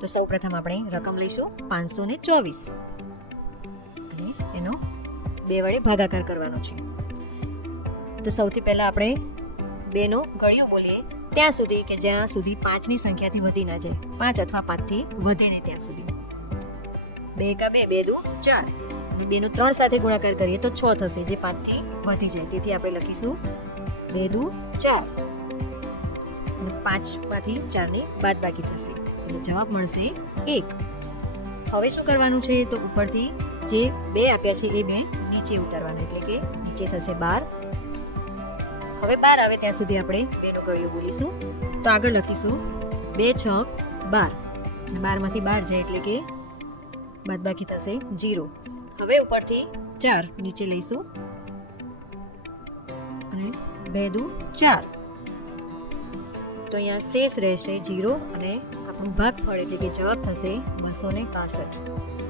તો સૌ પ્રથમ આપણે રકમ લઈશું 524 અને એનો 2 વડે ભાગાકાર કરવાનો છે. તો સૌથી પહેલા આપણે 2 નો ગળ્યું બોલીએ ત્યાં સુધી કે જ્યાં સુધી 5ની સંખ્યાથી વધી ના જાય. 5 અથવા 5થી વધે ને ત્યાં સુધી. 2 કા 2, 2 દુ 4 અને 2 નો 3 સાથે ગુણાકાર કરીએ તો 6 થશે, જે 5થી વધી જાય. તેથી આપણે લખીશું 2 દુ 4 અને 5 માંથી 4 ને બાદબાકી થશે એટલે જવાબ મળશે 1. હવે શું કરવાનું છે તો ઉપરથી જે 2 આપ્યા છે એ 2 નીચે ઉતારવાના, એટલે કે નીચે થશે 12. હવે 12 આવે ત્યાં સુધી આપણે 2 નો ગળ્યું બોલીશું. તો આગળ લખીશું 2 6 12 અને 12 માંથી 12 જાય એટલે કે બાદબાકી થશે 0. હવે ઉપરથી 4 નીચે લઈશું અને 2 દુ 4. તો અહીંયા શેષ રહેશે 0 અને આપણું ભાગફળ એટલે કે જવાબ થશે 265.